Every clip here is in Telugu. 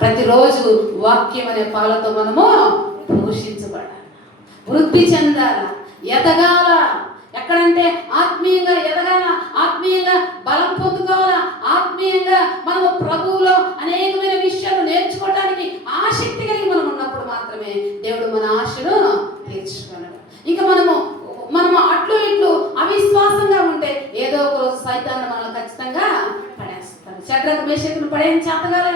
ప్రతిరోజు వాక్యం అనే పాలతో మనము పోషించబడాలి, వృద్ధి చెందాల, ఎదగాల. ఎక్కడంటే ఆత్మీయంగా ఎదగాల, ఆత్మీయంగా బలం పొందుకోవాలా, ఆత్మీయంగా మనము ప్రభువులో అనేకమైన విషయాలు నేర్చుకోవడానికి ఆసక్తి కలిగి మనం ఉన్నప్పుడు మాత్రమే దేవుడు మన ఆశను తీర్చుకోగలడు. ఇంకా మనము అట్లు ఇట్లు అవిశ్వాసంగా ఉంటే ఏదో ఒక రోజు సైతాన్ని మనల్ని ఖచ్చితంగా పడేస్తాడు. షడ్రకు మేషకును పడేయని చేతగాల,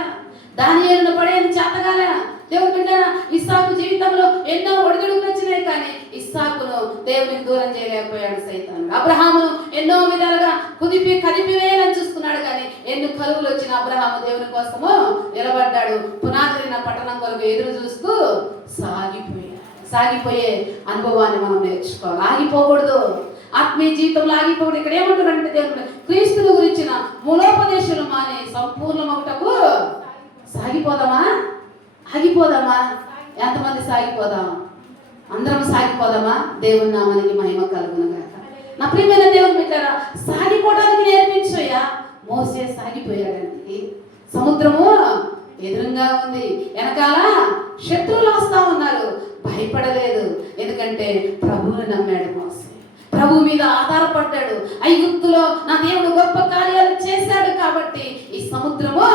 దానియేలును పడేయని చేతగాల. దేవుడు బిడ్డలారా, ఇస్సాకు జీవితంలో ఎన్నో ఒడిదుడుకులు వచ్చినాయి, కానీ ఇస్సాకును దేవునికి దూరం చేయలేకపోయాడు సైతానుడు. అబ్రహామును ఎన్నో విధాలుగా కదిపివేయాలని చూస్తున్నాడు, కానీ ఎన్ని కలుగులు వచ్చిన అబ్రహాము దేవుని కోసము నిలబడ్డాడు. పునాదిన పట్టణం కొరకు ఎదురు చూస్తూ సాగిపోయే అనుభవాన్ని మనం నేర్చుకోవాలి. ఆగిపోకూడదు, ఆత్మీయ జీవితంలో ఆగిపోకూడదు. ఇక్కడ ఏమంటారంటే దేవుడు క్రీస్తుల గురించిన మూలోపదేశాలు మాని సంపూర్ణమగుటకు సాగిపోదామా? ఆగిపోదామా? ఎంతమంది సాగిపోదాం? అందరం సాగిపోదామా? దేవుని నామానికి మహిమ కలుగును గాక. నా ప్రియమైన దేవుని బిడ్డలారా, సాగిపోవడానికి నేర్పించయ్యా. మోసే సాగిపోయాడండి. సముద్రము ఎదురుగా ఉంది, వెనకాల శత్రువులు వస్తా ఉన్నారు, భయపడలేదు. ఎందుకంటే ప్రభువుని నమ్మాడు మోసే, ప్రభు మీద ఆధారపడ్డాడు. ఐగుప్తులో నా దేవుడు గొప్ప కార్యాలు చేశాడు కాబట్టి ఈ సముద్రము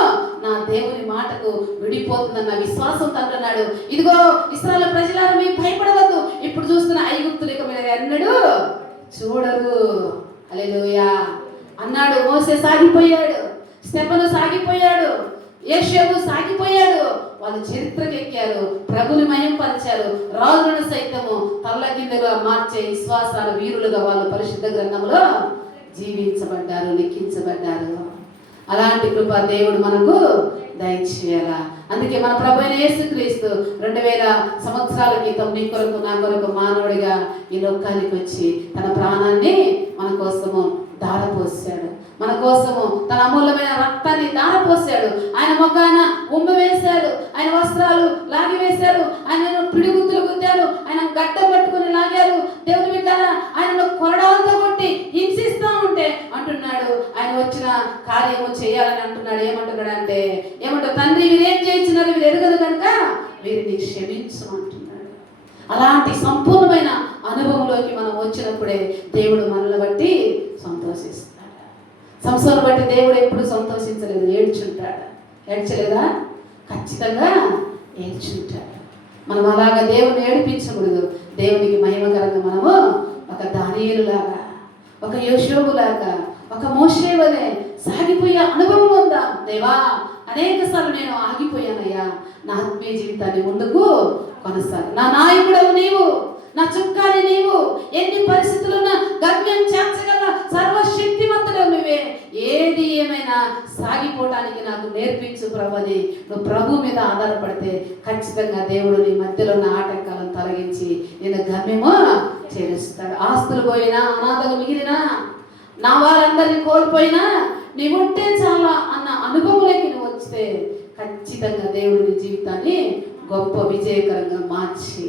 నా దేవుని మాటకు విడిపోతుందన్న విశ్వాసం అంటున్నాడు. ఇదిగో ఇశ్రాయేలు ప్రజలారా, మీరు భయపడవద్దు, ఇప్పుడు చూస్తున్న ఐగుప్తులు ఇక మీరు ఎన్నడూ చూడరు. హల్లెలూయా అన్నాడు. మోసే సాగిపోయాడు, స్టెఫను సాగిపోయాడు, యేషోబు సాగిపోయాడు. వాళ్ళు చరిత్రకు ఎక్కారు, ప్రభుని మహిమపరిచారు. రాజులను సైతము తల్లకిందుగా మార్చే విశ్వాసాలు వీరులుగా వాళ్ళు పరిశుద్ధ గ్రంథంలో జీవించబడ్డారు, లిఖించబడ్డారు. అలాంటి కృప దేవుడు మనకు దయచేయాలా. అందుకే మన ప్రభు అయిన యేసుక్రీస్తు 2000 సంవత్సరాల క్రితం నీ కొరకు నా కొరకు మానవుడిగా ఈ లోకానికి వచ్చి తన ప్రాణాన్ని మన కోసము దారపోసాడు, మన కోసము తన అమూల్యమైన రక్తాన్ని దారపోసాడు. ఆయన ముఖాన ఉమ్మి వేశాడు, ఆయన వస్త్రాలు లాగి వేశారు, ఆయన పిడిగుద్దులు గుద్దారు, ఆయన గడ్డ పట్టుకుని లాగారు. దేవుని బిడ్డలారా, ఆయనను కొరడాలతో కొట్టి హింసిస్తూ ఉంటే అంటున్నాడు, ఆయన వచ్చిన కార్యము చేయాలని అంటున్నాడు. ఏమంటున్నాడు అంటే, ఏమంటారు, తండ్రి వీరేం చేయించినారు, వీరు ఎరగదు కనుక వీరిని క్షమించు అంటున్నాడు. అలాంటి సంపూర్ణమైన అనుభవంలోకి మనం వచ్చినప్పుడే దేవుడు మనల్ని బట్టి సంతోషిస్తాడు. సంసోను బట్టి దేవుడు ఎప్పుడు సంతోషించలేదు, ఏడ్చుంటాడు. ఏడ్చలేదా? ఖచ్చితంగా ఏడ్చుంటాడు. మనం అలాగా దేవుని ఏడిపించకూడదు. దేవునికి మహిమకరంగా మనము ఒక దానియేలులాగా, ఒక యోషోబులాగా, ఒక మోషే వలె సాగిపోయే అనుభవం ఉందా? దేవా, అనేక సార్లు నేను ఆగిపోయానయ్యా, నా ఆత్మీయ జీవితాన్ని ముందుకు కొనసాగు. నా నాయకుడవు నీవు, నా చుక్కాని నీవు, ఎన్ని పరిస్థితులున్నా గమ్యం చేర్చగల సర్వశక్తిమంతుడు నువ్వే. ఏది ఏమైనా సాగిపోవటానికి నాకు నేర్పించు ప్రభుని. నువ్వు ప్రభు మీద ఆధారపడితే ఖచ్చితంగా దేవుడు నీ మధ్యలో ఉన్న ఆటంకాలను తొలగించి నేను గమ్యమో చేరుస్తాడు. ఆస్తులు పోయినా, అనాథలు మిగిలినా, నా వారందరినీ కోల్పోయినా నీవు ఉంటే చాలా అన్న అనుభవంలోకి నువ్వు వస్తే ఖచ్చితంగా దేవుడు నీ జీవితాన్ని గొప్ప విజయకరంగా మార్చి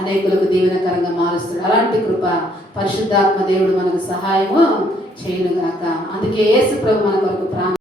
అనేకులకు దీవెనకరంగా మారుస్తాడు. అలాంటి కృప పరిశుద్ధాత్మ దేవుడు మనకు సహాయము చేయనుగాక. అందుకే యేసు ప్రభు మన కొరకు ప్రాణం